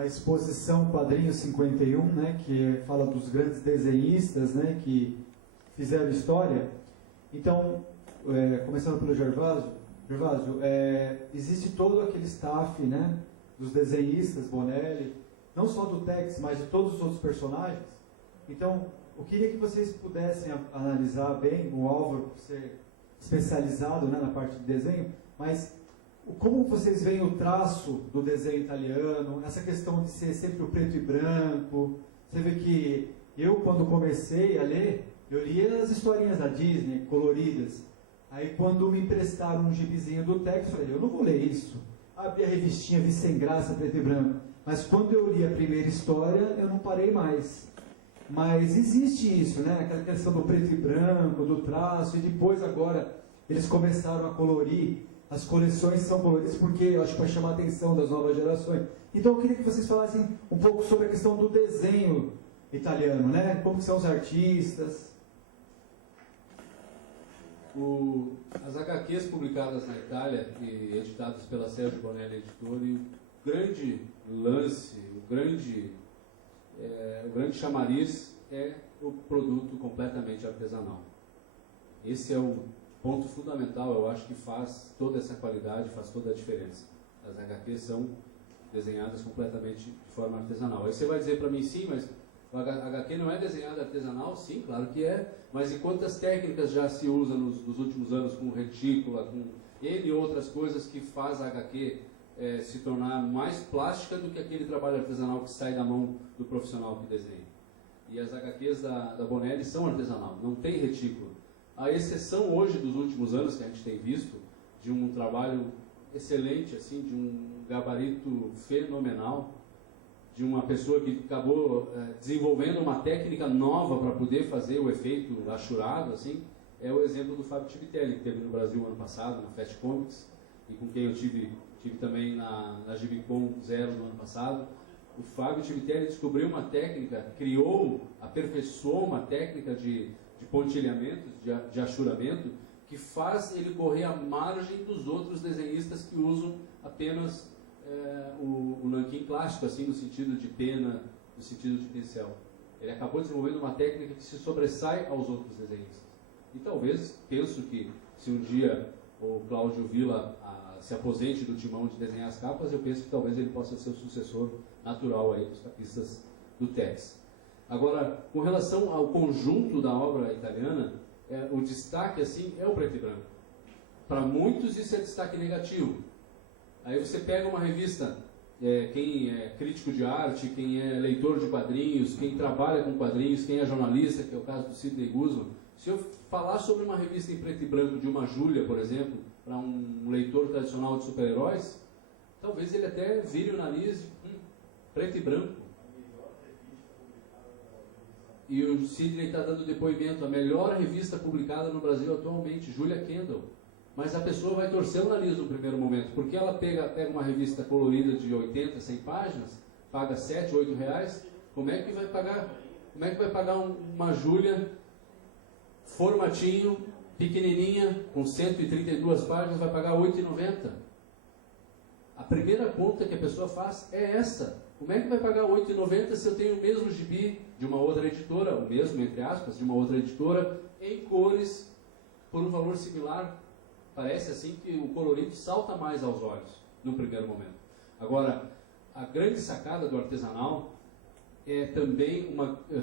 da exposição Quadrinho 51, né, que fala dos grandes desenhistas, né, que fizeram história. Então, começando pelo Gervásio, existe todo aquele staff, né, dos desenhistas, Bonelli, não só do Tex, mas de todos os outros personagens. Então, eu queria que vocês pudessem analisar bem, o Álvaro, por ser especializado, né, na parte de desenho, mas como vocês veem o traço do desenho italiano, essa questão de ser sempre o preto e branco. Você vê que eu, quando comecei a ler, eu lia as historinhas da Disney, coloridas. Aí, quando me emprestaram um gibizinho do Tex, eu falei, eu não vou ler isso. Abri a revistinha, vi sem graça, preto e branco. Mas quando eu li a primeira história, eu não parei mais. Mas existe isso, né? Aquela questão do preto e branco, do traço, e depois agora eles começaram a colorir. As coleções são coloridas porque, eu acho que para chamar a atenção das novas gerações. Então eu queria que vocês falassem um pouco sobre a questão do desenho italiano, né? Como que são os artistas. As HQs publicadas na Itália e editadas pela Sérgio Bonelli Editora, e o grande lance, o grande chamariz é o produto completamente artesanal. Esse é o ponto fundamental, eu acho que faz toda essa qualidade, faz toda a diferença. As HQs são desenhadas completamente de forma artesanal. Aí você vai dizer para mim, sim, mas o HQ não é desenhado artesanal? Sim, claro que é. Mas e quantas técnicas já se usam nos últimos anos com retícula, com N e outras coisas que faz a HQ se tornar mais plástica do que aquele trabalho artesanal que sai da mão do profissional que desenha. E as HQs da Bonelli são artesanal, não tem retícula. A exceção hoje dos últimos anos que a gente tem visto, de um trabalho excelente, assim, de um gabarito fenomenal, de uma pessoa que acabou desenvolvendo uma técnica nova para poder fazer o efeito achurado, assim, é o exemplo do Fábio Civitelli, que teve no Brasil ano passado, na Fast Comics, e com quem eu tive também na Gibicon Zero do ano passado. O Fábio Civitelli descobriu uma técnica, aperfeiçoou uma técnica de pontilhamento, de achuramento, que faz ele correr à margem dos outros desenhistas que usam apenas o nanquim clássico, assim, no sentido de pena, no sentido de pincel. Ele acabou desenvolvendo uma técnica que se sobressai aos outros desenhistas. E talvez, penso que se um dia o Cláudio Villa se aposente do timão de desenhar as capas, eu penso que talvez ele possa ser o sucessor natural aí dos capistas do Tex. Agora, com relação ao conjunto da obra italiana, o destaque assim é o preto e branco. Para muitos isso é destaque negativo. Aí você pega uma revista, quem é crítico de arte, quem é leitor de quadrinhos, quem trabalha com quadrinhos, quem é jornalista, que é o caso do Sidney Guzman. Se eu falar sobre uma revista em preto e branco de uma Júlia, por exemplo, para um leitor tradicional de super-heróis, talvez ele até vire o nariz, preto e branco. E o Sidney está dando depoimento, a melhor revista publicada no Brasil atualmente, Julia Kendall. Mas a pessoa vai torcer o nariz no primeiro momento, porque ela pega uma revista colorida de 80, 100 páginas, paga 7, 8 reais, como é que vai pagar uma Júlia formatinho, pequenininha, com 132 páginas, vai pagar 8,90? A primeira conta que a pessoa faz é essa. Como é que vai pagar 8,90 se eu tenho o mesmo gibi de uma outra editora, o mesmo, entre aspas, de uma outra editora, em cores, por um valor similar? Parece assim que o colorido salta mais aos olhos, no primeiro momento. Agora, a grande sacada do artesanal é também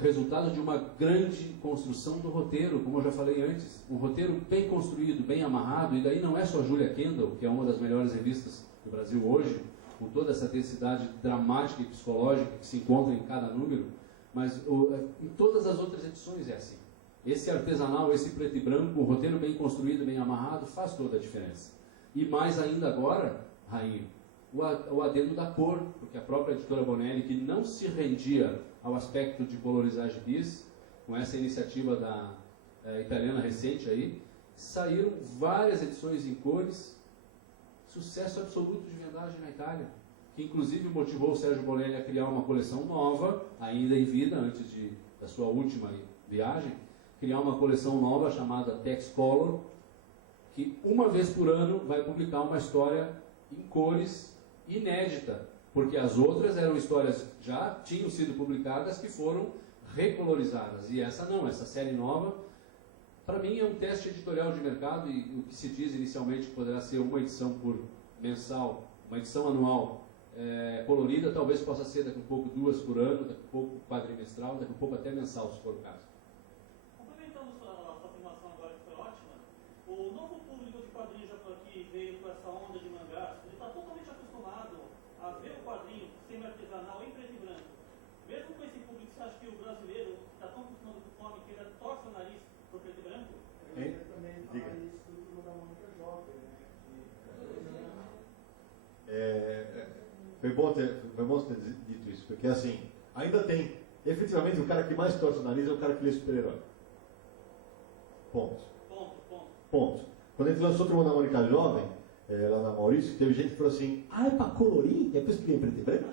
resultado de uma grande construção do roteiro, como eu já falei antes. Um roteiro bem construído, bem amarrado, e daí não é só Julia Kendall, que é uma das melhores revistas do Brasil hoje, com toda essa densidade dramática e psicológica que se encontra em cada número, mas em todas as outras edições é assim. Esse artesanal, esse preto e branco, o roteiro bem construído, bem amarrado, faz toda a diferença. E mais ainda agora, Rainha, o adendo da cor, porque a própria editora Bonelli, que não se rendia ao aspecto de colorizar gibis, com essa iniciativa da italiana recente aí, saíram várias edições em cores, sucesso absoluto de vendagem na Itália, que inclusive motivou o Sérgio Bonelli a criar uma coleção nova, ainda em vida, antes da sua última viagem, criar uma coleção nova chamada Tex Color, que uma vez por ano vai publicar uma história em cores inédita, Porque as outras eram histórias já tinham sido publicadas que foram recolorizadas. E essa não, essa série nova, para mim é um teste editorial de mercado e o que se diz inicialmente que poderá ser uma edição por mensal, uma edição anual colorida, talvez possa ser daqui a pouco 2 por ano, daqui a pouco quadrimestral, daqui a pouco até mensal, se for o caso. Complementando a sua afirmação agora, que foi ótima, o novo público de quadrinhos que veio com essa onda de mangás, ele está totalmente acostumado a ver o quadrinho semi-artesanal em preto e branco. Mesmo com esse público, você acha que o brasileiro está tão acostumado com o comic que ele torce o nariz por preto e branco? Eu também fala isso do Turma da Mônica Jovem, né? Foi bom ter dito isso, porque assim, ainda tem, efetivamente, o cara que mais torce o nariz é o cara que lê super-herói. Ponto. Quando a gente lançou o Turma da Mônica Jovem, lá na Maurício, teve gente que falou assim, é pra colorir? É por isso que vem preto e branco?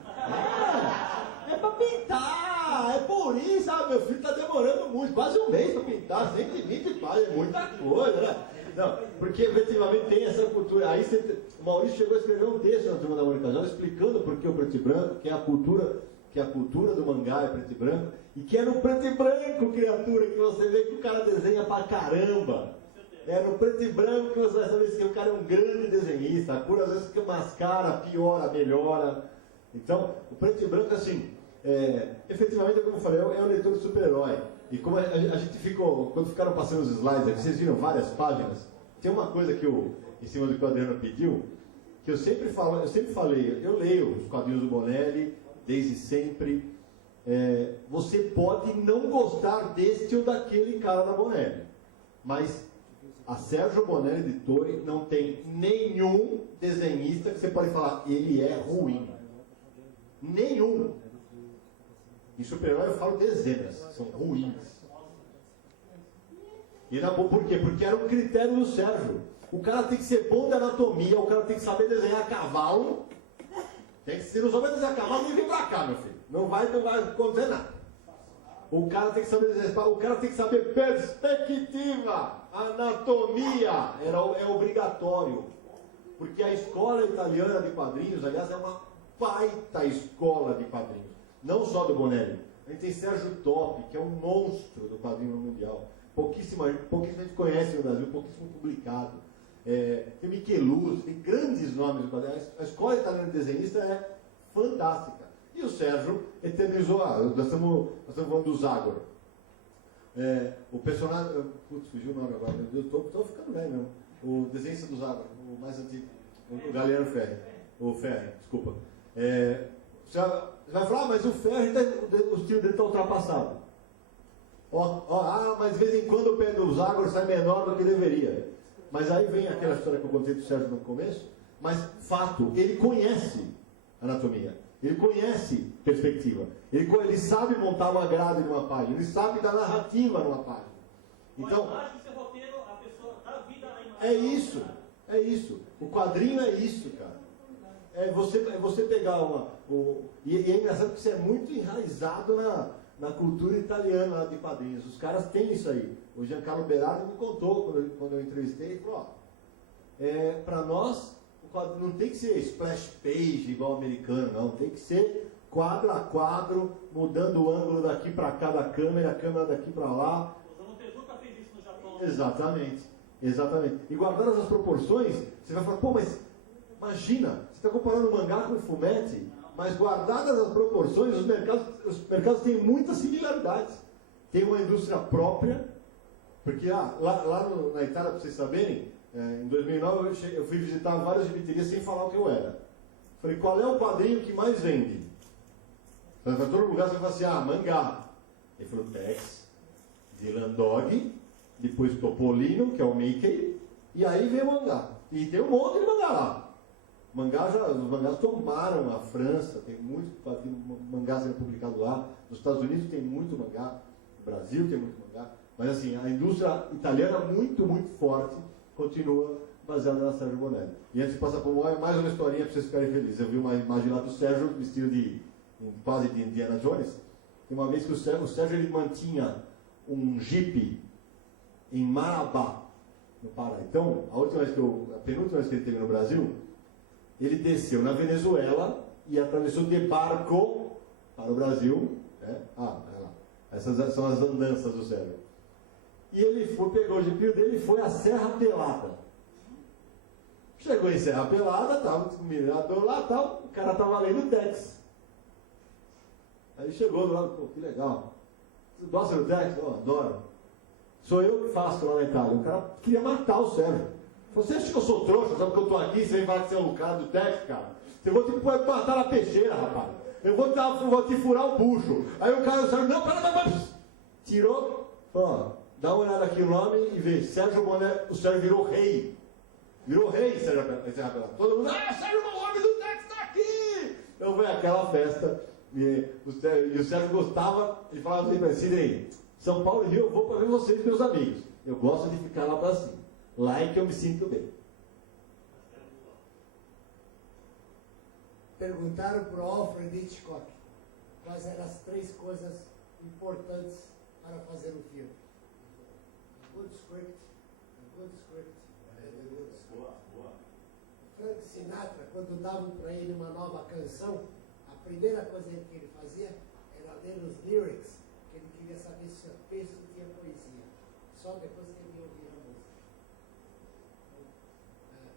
É pra pintar, é por isso, meu filho tá demorando muito, quase um mês pra pintar, 120 páginas, é muita coisa, né? Não, porque efetivamente tem essa cultura. Aí o Maurício chegou a escrever um texto na Turma da Mônica Jovem explicando por que o preto e branco, que é a cultura do mangá é preto e branco, e que é no preto e branco, criatura, que você vê que o cara desenha pra caramba. É no preto e branco que você vai saber se o cara é um grande desenhista. A cor às vezes fica mascara, piora, melhora. Então, o preto e branco, assim, efetivamente, como eu falei, é um leitor de super-herói. E como a gente ficou, quando ficaram passando os slides aqui, vocês viram várias páginas, tem uma coisa que em cima do que o Adriano pediu, que eu sempre falei, eu leio os quadrinhos do Bonelli, desde sempre. Você pode não gostar deste ou daquele cara da Bonelli, mas a Sérgio Bonelli Editore não tem nenhum desenhista que você pode falar, ele é ruim. Nenhum. Em super-herói eu falo dezenas, são ruins. E por quê? Porque era um critério do Sérgio. O cara tem que ser bom de anatomia, o cara tem que saber desenhar cavalo. Se não souber desenhar cavalo, nem vem pra cá, meu filho. Não vai acontecer nada. O cara tem que saber desenhar, o cara tem que saber perspectiva, anatomia. É obrigatório. Porque a escola italiana de quadrinhos, aliás, é uma baita escola de quadrinhos. Não só do Bonelli. A gente tem Sérgio Top, que é um monstro do quadrinho mundial. Pouquíssima gente conhece no Brasil, pouquíssimo publicado. Tem Micheluzzi, tem grandes nomes do quadrinho. A escola italiana de desenhista é fantástica. E o Sérgio eternizou. Nós estamos falando do Zagor. O personagem. Putz, fugiu o nome agora. Eu estou ficando velho mesmo. O desenhista do Zagor, o mais antigo. O Galeano Ferri. O Ferri, desculpa. Você vai falar, mas o Ferri, o estilo dele está ultrapassado. Mas de vez em quando o pé do Zagor sai menor do que deveria. Mas aí vem aquela história que eu contei do Sérgio no começo. Mas, fato, ele conhece anatomia. Ele conhece perspectiva. Ele sabe montar uma grade numa página. Ele sabe dar narrativa numa página. Então, é isso. O quadrinho é isso, cara. É você pegar e é engraçado que isso é muito enraizado na cultura italiana de quadrinhos. Os caras têm isso aí. O Giancarlo Berardi me contou quando eu entrevistei, ele falou, para nós, o quadrinho não tem que ser splash page igual o americano, não. Tem que ser quadro a quadro, mudando o ângulo daqui para cá da câmera, a câmera daqui para lá. O Osamu Tezuka fez isso no Japão. Exatamente. E guardadas as proporções, você vai falar, mas imagina, você está comparando o mangá com o fumetti, mas guardadas as proporções, os mercados têm muitas similaridades. Tem uma indústria própria, porque lá na Itália, para vocês saberem, em 2009 eu fui visitar várias gibiterias sem falar o que eu era. Falei, qual é o quadrinho que mais vende? Para todo lugar você fala assim, mangá. Ele falou, Tex, Dylan Dog, depois Topolino, que é o Mickey, e aí vem o mangá. E tem um monte de mangá lá. Os mangás tomaram a França, tem muito mangá sendo publicado lá. Nos Estados Unidos tem muito mangá, no Brasil tem muito mangá. Mas assim, a indústria italiana muito, muito forte continua baseada na Sérgio Bonelli. E antes de passar por mais uma historinha para vocês ficarem felizes. Eu vi uma imagem lá do Sérgio vestido quase de Indiana Jones. Tem uma vez que o Sérgio ele mantinha um jipe em Marabá, no Pará. Então, a penúltima vez que ele esteve no Brasil, ele desceu na Venezuela e atravessou de barco para o Brasil. Né? Vai lá. Essas são as andanças do Sérgio. E ele pegou o jipinho dele e foi à Serra Pelada. Chegou em Serra Pelada, estava o minerador lá, tal, o cara estava lendo o Tex. Aí chegou do lado, pô, que legal. Você gosta do Tex? Oh, adoro. Sou eu que faço lá na Itália. O cara queria matar o Sérgio. Você acha que eu sou trouxa? Sabe que eu estou aqui? Você vem falar que você é o cara do Tex, cara? Eu vou te matar na peixeira, rapaz. Eu vou te furar o bucho. Aí o cara, o Sérgio, não, para. Tirou, falou, dá uma olhada aqui no nome e vê. Sérgio Boné, o Sérgio virou rei. Virou rei, Sérgio Boné. Todo mundo, Sérgio, o homem do Tex está aqui! Então foi aquela festa. E o Sérgio gostava, ele falava assim para ele, Sidney, São Paulo e Rio eu vou para ver vocês, meus amigos. Eu gosto de ficar lá para cima. Lá é que eu me sinto bem. Perguntaram para o Alfred Hitchcock quais eram as 3 coisas importantes para fazer um filme. A good script, a good script, and a good script. Boa. Frank Sinatra, quando davam para ele uma nova canção, a primeira coisa que ele fazia era ler os lyrics, que ele queria saber se o texto tinha poesia. Só depois que ele ouvia a música.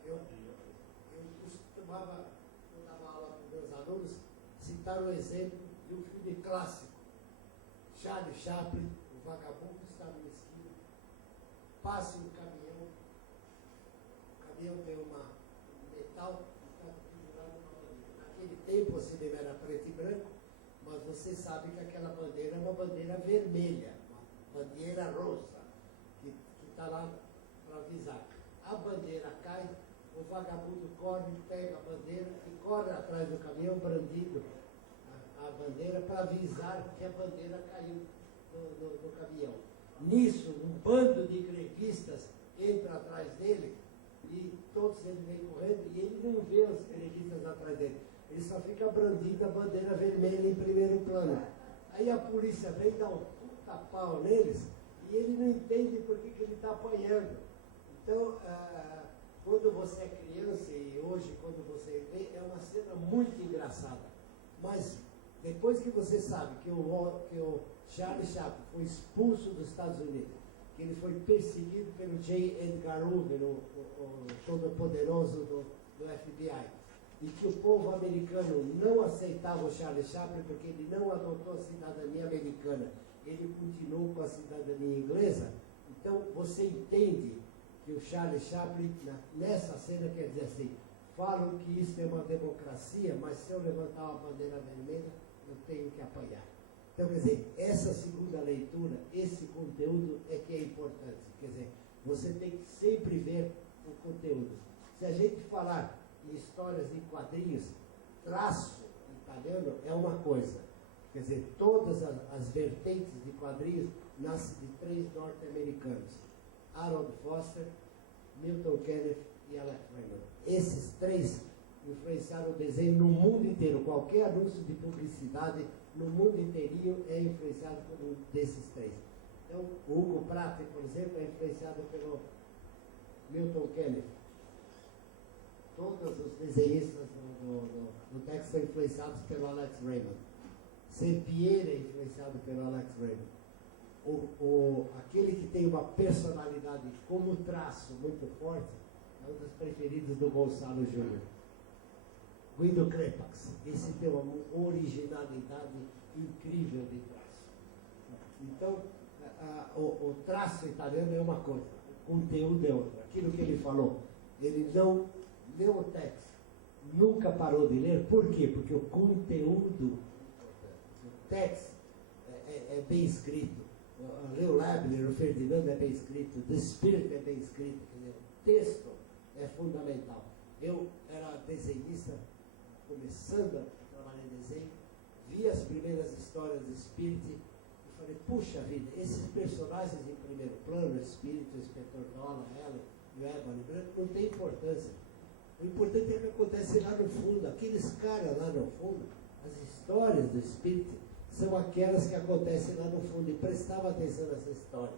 Eu costumava, quando dava aula para meus alunos, citar o exemplo de um filme clássico. Charlie Chaplin, o vagabundo está no esquina, passe um caminhão, o caminhão tem um metal que está pendurado numa bandeira. Naquele tempo o cinema era preto e branco, mas você sabe que aquela bandeira é uma bandeira vermelha, uma bandeira rosa, que está lá para avisar. A bandeira cai, o vagabundo corre, pega a bandeira e corre atrás do caminhão brandindo a bandeira para avisar que a bandeira caiu do caminhão. Nisso, um bando de grevistas entra atrás dele e todos eles vêm correndo e ele não vê os grevistas atrás dele. Ele só fica brandindo a bandeira vermelha em primeiro plano. Aí a polícia vem dar um puta pau neles e ele não entende por que ele está apanhando. Então, quando você é criança e hoje quando você vê, é uma cena muito engraçada. Mas depois que você sabe que o Charlie Chaplin foi expulso dos Estados Unidos, que ele foi perseguido pelo J. Edgar Hoover, o todo-poderoso do FBI, e que o povo americano não aceitava o Charlie Chaplin porque ele não adotou a cidadania americana, ele continuou com a cidadania inglesa. Então você entende que o Charlie Chaplin, nessa cena, quer dizer assim, falam que isso é uma democracia, mas se eu levantar uma bandeira vermelha, eu tenho que apanhar. Então, quer dizer, essa segunda leitura, esse conteúdo é que é importante. Quer dizer, você tem que sempre ver o conteúdo. Se a gente falar em histórias em quadrinhos, traço italiano é uma coisa. Quer dizer, todas as vertentes de quadrinhos nascem de 3 norte-americanos. Harold Foster, Milton Kenneth e Alex Raymond. Esses 3 influenciaram o desenho no mundo inteiro. Qualquer anúncio de publicidade no mundo inteirinho é influenciado por um desses 3. Então, o Hugo Pratt, por exemplo, é influenciado pelo Milton Kenneth. Todos os desenhistas do Tex são influenciados pelo Alex Raymond. Serpier é influenciado pelo Alex Raymond. Aquele que tem uma personalidade como traço muito forte é um dos preferidos do Gonçalo Júnior. Guido Crepax. Esse tem uma originalidade incrível de traço. Então, o traço italiano é uma coisa, o conteúdo é outra. Aquilo que ele falou, ele não leu o Tex, nunca parou de ler. Por quê? Porque o conteúdo, o Tex é bem escrito. O Leo Labner, o Ferdinando é bem escrito, The Spirit é bem escrito, quer dizer, o texto é fundamental. Eu era desenhista, começando a trabalhar em desenho, vi as primeiras histórias do Spirit e falei, puxa vida, esses personagens em primeiro plano, o Spirit, o Inspetor Nola, Helen e o Ebony Branco, não tem importância. O importante é o que acontece lá no fundo, aqueles caras lá no fundo, as histórias do Spirit são aquelas que acontecem lá no fundo, e prestava atenção nessa história.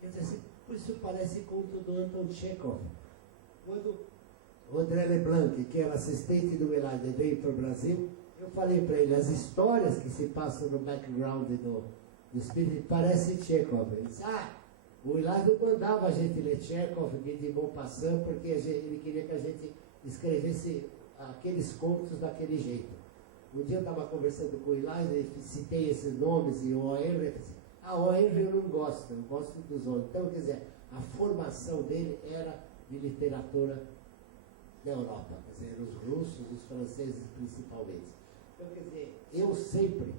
Eu disse assim, por isso parece conto do Anton Chekhov. Quando o André Leblanc, que era assistente do Melaide, veio para o Brasil, falei para ele, as histórias que se passam no background do Spirit parecem Chekhov. Ele disse, o Hilário mandava a gente ler Chekhov, de Maupassant, porque ele queria que a gente escrevesse aqueles contos daquele jeito. Um dia eu estava conversando com o Hilário, citei esses nomes, e o O.Henry disse, O.Henry eu não gosto, eu gosto dos outros. Então, quer dizer, a formação dele era de literatura da Europa, quer dizer, os russos, os franceses principalmente. Então, quer dizer, eu sempre,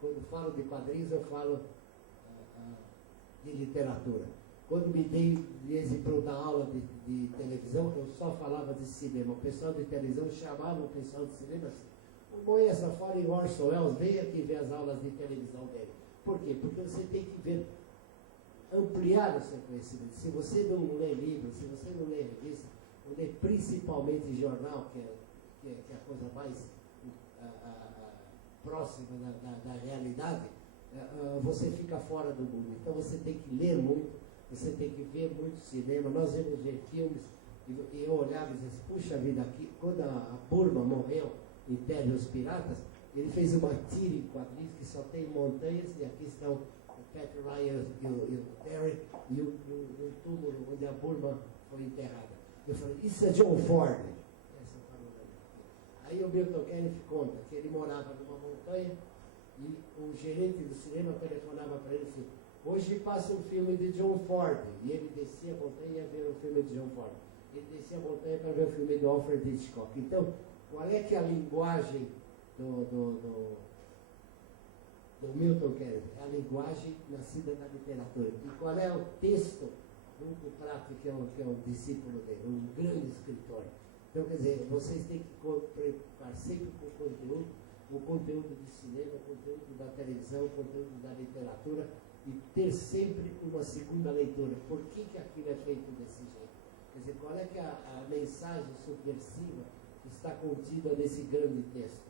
quando falo de quadrinhos, eu falo de literatura. Quando me dei para dar aula de televisão, eu só falava de cinema. O pessoal de televisão chamava o pessoal de cinema assim, o Moia só fala em Orson Welles, vem aqui ver as aulas de televisão dele. Por quê? Porque você tem que ver, ampliar o seu conhecimento. Se você não lê livro, se você não lê revista, não lê principalmente jornal, que é a coisa mais próxima da realidade, você fica fora do mundo. Então você tem que ler muito, você tem que ver muito cinema. Nós íamos ver filmes e eu olhava e dizia, puxa vida, aqui, quando a Burma morreu em Terra dos Piratas, ele fez uma tira em quadrinhos que só tem montanhas, e aqui estão o Pat Ryan e o Derek e o túmulo onde a Burma foi enterrada. Eu falei, isso é John Ford. Aí o Milton Kennedy conta que ele morava numa montanha e o gerente do cinema telefonava para ele assim, hoje passa um filme de John Ford. E ele descia a montanha e ia ver o filme de John Ford. Ele descia a montanha para ver o filme de Alfred Hitchcock. Então, qual é que é a linguagem do Milton Kennedy? É a linguagem nascida da literatura. E qual é o texto do Prato, que é um discípulo dele, um grande escritor? Então, quer dizer, vocês têm que preocupar sempre com o conteúdo de cinema, o conteúdo da televisão, o conteúdo da literatura, e ter sempre uma segunda leitura. Por que aquilo é feito desse jeito? Quer dizer, qual é que é a mensagem subversiva que está contida nesse grande texto?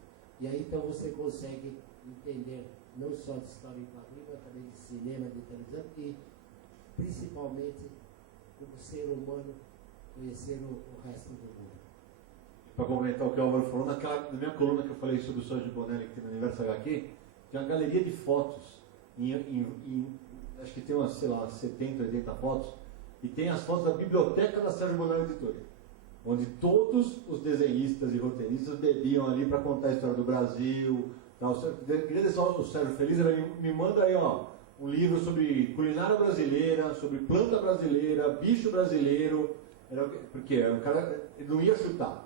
E aí, então, você consegue entender não só de história em quadrinhos, mas também de cinema, de televisão, e principalmente, como ser humano, conhecer o resto do mundo. Para comentar o que o Álvaro falou, na minha coluna que eu falei sobre o Sérgio Bonelli, que tem no Universo HQ, tem uma galeria de fotos, acho que tem umas, sei lá, 70, 80 fotos, e tem as fotos da biblioteca da Sérgio Bonelli Editora, onde todos os desenhistas e roteiristas bebiam ali para contar a história do Brasil. Queria deixar o Sérgio feliz, ele me manda aí um livro sobre culinária brasileira, sobre planta brasileira, bicho brasileiro, porque o cara ele não ia chutar.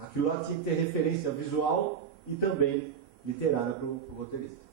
Aquilo lá tinha que ter referência visual e também literária para o roteirista.